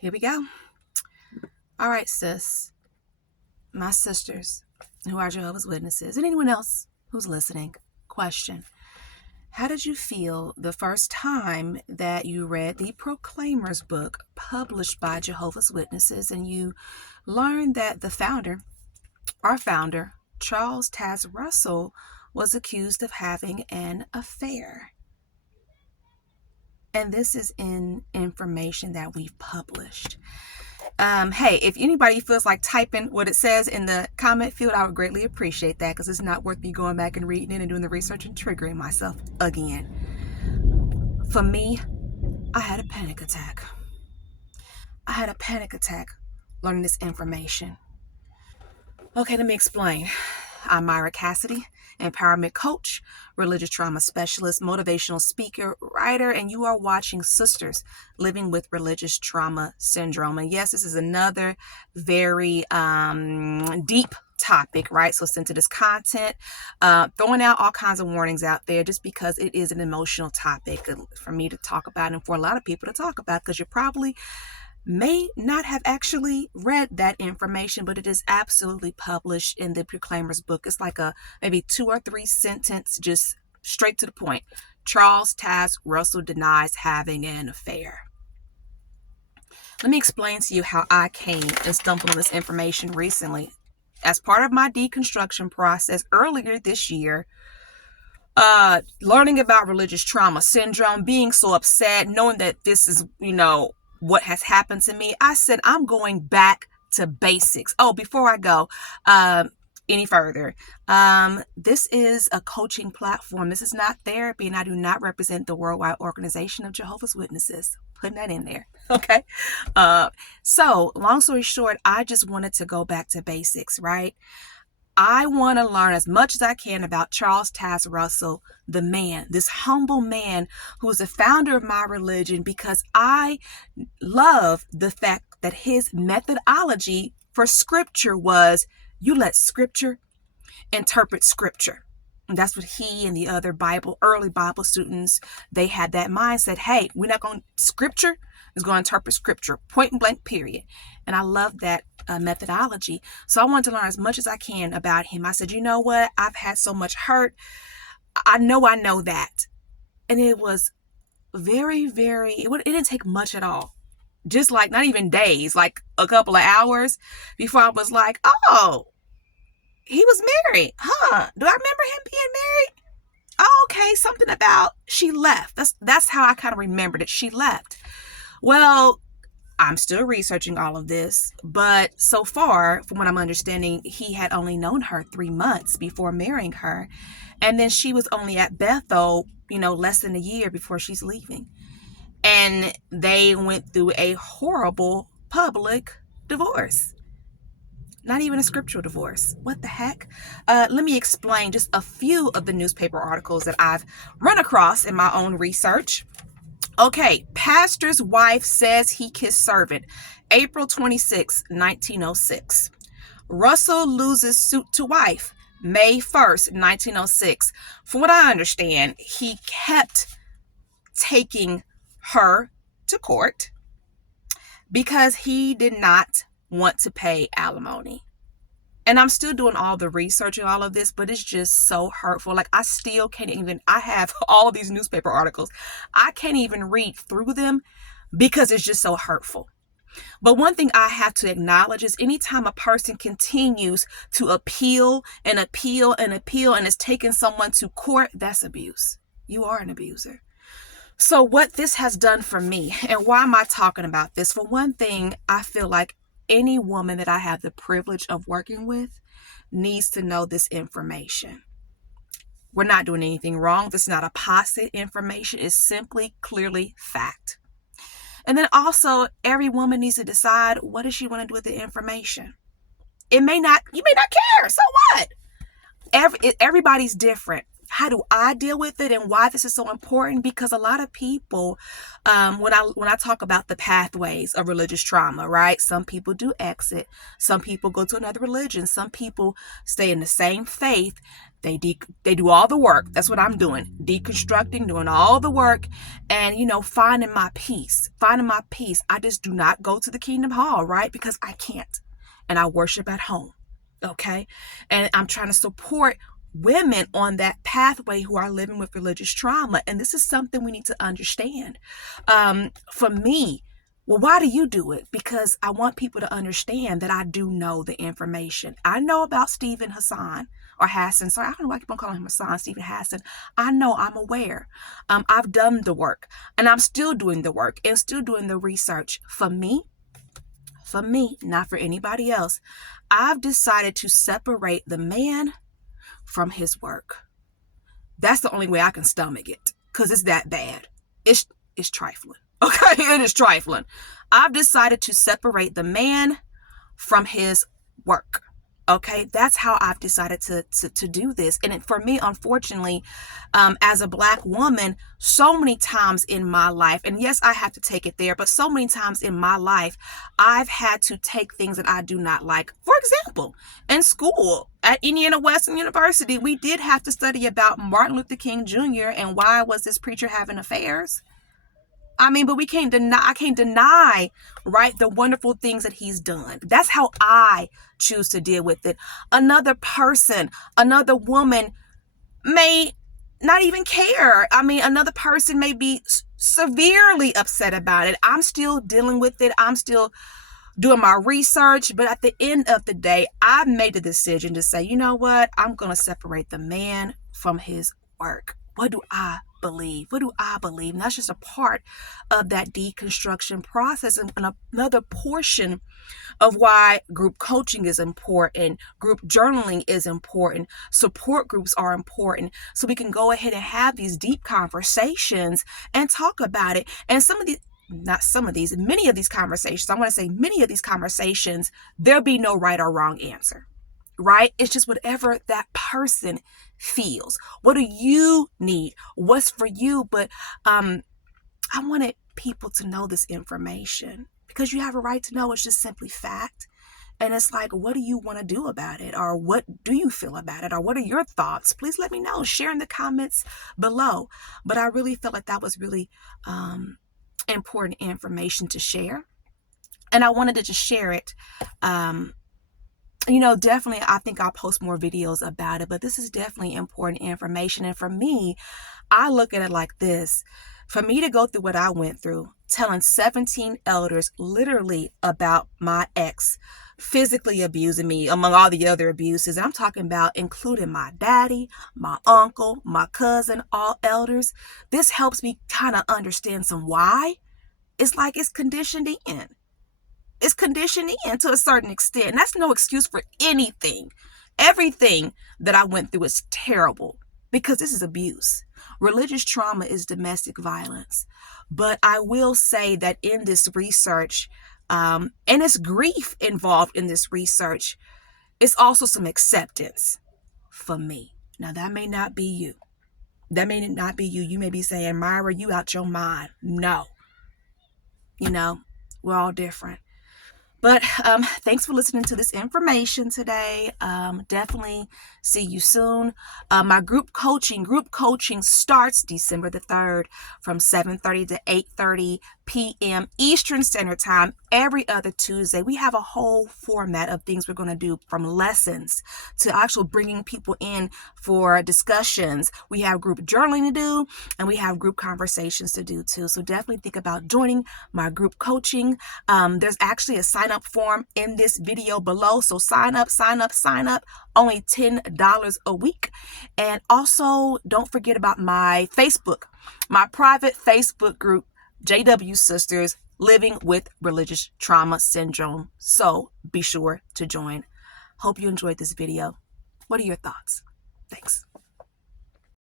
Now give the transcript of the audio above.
Here we go. All right, sis, my sisters who are Jehovah's Witnesses, and anyone else who's listening, question. How did you feel the first time that you read the Proclaimers book published by Jehovah's Witnesses and you learned that our founder, Charles Taze Russell, was accused of having an affair? And this is in information that we've published. Hey, if anybody feels like typing what it says in the comment field, I would greatly appreciate that, because it's not worth me going back and reading it and doing the research and triggering myself again. For me, I had a panic attack. Learning this information. Okay, let me explain. I'm Myra Cassidy, empowerment coach, religious trauma specialist, motivational speaker, writer, and you are watching Sisters Living with Religious Trauma Syndrome. And yes, this is another very deep topic, right? So sensitive content, throwing out all kinds of warnings out there just because it is an emotional topic for me to talk about and for a lot of people to talk about, because you probably may not have actually read that information, but it is absolutely published in the Proclaimers book. It's like a maybe 2 or 3 sentence, just straight to the point. Charles Taze Russell denies having an affair. Let me explain to you how I came and stumbled on this information recently. As part of my deconstruction process earlier this year, learning about religious trauma syndrome, being so upset, knowing that this is, what has happened to me, I said, I'm going back to basics. Oh, before I go any further, this is a coaching platform. This is not therapy, and I do not represent the worldwide organization of Jehovah's Witnesses. Putting that in there. Okay. So long story short, I just wanted to go back to basics, right? I want to learn as much as I can about Charles Taze Russell, the man, this humble man who is the founder of my religion, because I love the fact that his methodology for scripture was, you let scripture interpret scripture. And that's what he and the other early Bible students, they had that mindset. Hey, we're not going to, scripture is going to interpret scripture, point and blank, period. And I love that methodology. So I wanted to learn as much as I can about him. I said, you know what? I've had so much hurt. I know that. And it was it didn't take much at all. Just like not even days, like a couple of hours before I was like, oh, he was married. Huh? Do I remember him being married? Oh, okay. Something about she left. That's how I kind of remembered it. She left. Well, I'm still researching all of this, but so far, from what I'm understanding, he had only known her 3 months before marrying her. And then she was only at Bethel, less than a year before she's leaving. And they went through a horrible public divorce. Not even a scriptural divorce. What the heck? Let me explain just a few of the newspaper articles that I've run across in my own research. Okay, pastor's wife says he kissed servant. April 26, 1906. Russell loses suit to wife. May 1st, 1906. From what I understand, he kept taking her to court because he did not want to pay alimony. And I'm still doing all the research and all of this, but it's just so hurtful. Like, I still can't even, I have all these newspaper articles. I can't even read through them because it's just so hurtful. But one thing I have to acknowledge is anytime a person continues to appeal and appeal and appeal and is taking someone to court, that's abuse. You are an abuser. So what this has done for me, and why am I talking about this? For one thing, I feel like any woman that I have the privilege of working with needs to know this information. We're not doing anything wrong. This is not apostate information. It's simply, clearly fact. And then also, every woman needs to decide, what does she want to do with the information? You may not care. So what? Everybody's different. how do I deal with it and why this is so important? Because a lot of people, when I talk about the pathways of religious trauma, right? Some people do exit. Some people go to another religion. Some people stay in the same faith. They do all the work. That's what I'm doing. Deconstructing, doing all the work, and finding my peace. Finding my peace. I just do not go to the Kingdom Hall, right? Because I can't. And I worship at home. Okay? And I'm trying to support women on that pathway who are living with religious trauma. And this is something we need to understand. For me, well, why do you do it? Because I want people to understand that I do know the information. I know about Stephen Hassan or Hassan. Sorry, I don't know why I keep on calling him Hassan, Stephen Hassan. I know, I'm aware. I've done the work, and I'm still doing the work and still doing the research. For me, not for anybody else, I've decided to separate the man from his work. That's the only way I can stomach it, because it's that bad. It's trifling. Okay, it is trifling. I've decided to separate the man from his work. Okay, that's how I've decided to do this. And for me, unfortunately, as a Black woman, so many times in my life, and yes, I have to take it there, but so many times in my life, I've had to take things that I do not like. For example, in school at Indiana Western University, we did have to study about Martin Luther King Jr. and why was this preacher having affairs. I mean, but I can't deny, right, the wonderful things that he's done. That's how I choose to deal with it. Another person, another woman may not even care. I mean, another person may be severely upset about it. I'm still dealing with it. I'm still doing my research. But at the end of the day, I made the decision to say, you know what? I'm going to separate the man from his work. What do I believe? What do I believe? And that's just a part of that deconstruction process, and another portion of why group coaching is important, group journaling is important, support groups are important, so we can go ahead and have these deep conversations and talk about it. And many of these conversations, I want to say many of these conversations, there'll be no right or wrong answer. Right? It's just whatever that person feels. What do you need? What's for you? But I wanted people to know this information because you have a right to know. It's just simply fact. And it's like, what do you want to do about it? Or what do you feel about it? Or what are your thoughts? Please let me know. Share in the comments below. But I really felt like that was really important information to share. And I wanted to just share it. Definitely, I think I'll post more videos about it, but this is definitely important information. And for me, I look at it like this. For me to go through what I went through, telling 17 elders literally about my ex physically abusing me, among all the other abuses, and I'm talking about including my daddy, my uncle, my cousin, all elders, this helps me kind of understand some why. It's like it's conditioned in. It's conditioned in to a certain extent. And that's no excuse for anything. Everything that I went through is terrible because this is abuse. Religious trauma is domestic violence. But I will say that in this research, and it's grief involved in this research, it's also some acceptance for me. Now, that may not be you. That may not be you. You may be saying, Myra, you out your mind. No. We're all different. But thanks for listening to this information today. Definitely see you soon. My group coaching starts December the 3rd from 7:30 to 8:30 p.m. Eastern Standard Time every other Tuesday. We have a whole format of things we're going to do, from lessons to actual bringing people in for discussions. We have group journaling to do, and we have group conversations to do too. So definitely think about joining my group coaching. There's actually a sign-up form in this video below. So sign up. Only $10 a week. And also don't forget about my private Facebook group, JW Sisters Living with Religious Trauma Syndrome. So be sure to join. Hope you enjoyed this video. What are your thoughts? Thanks.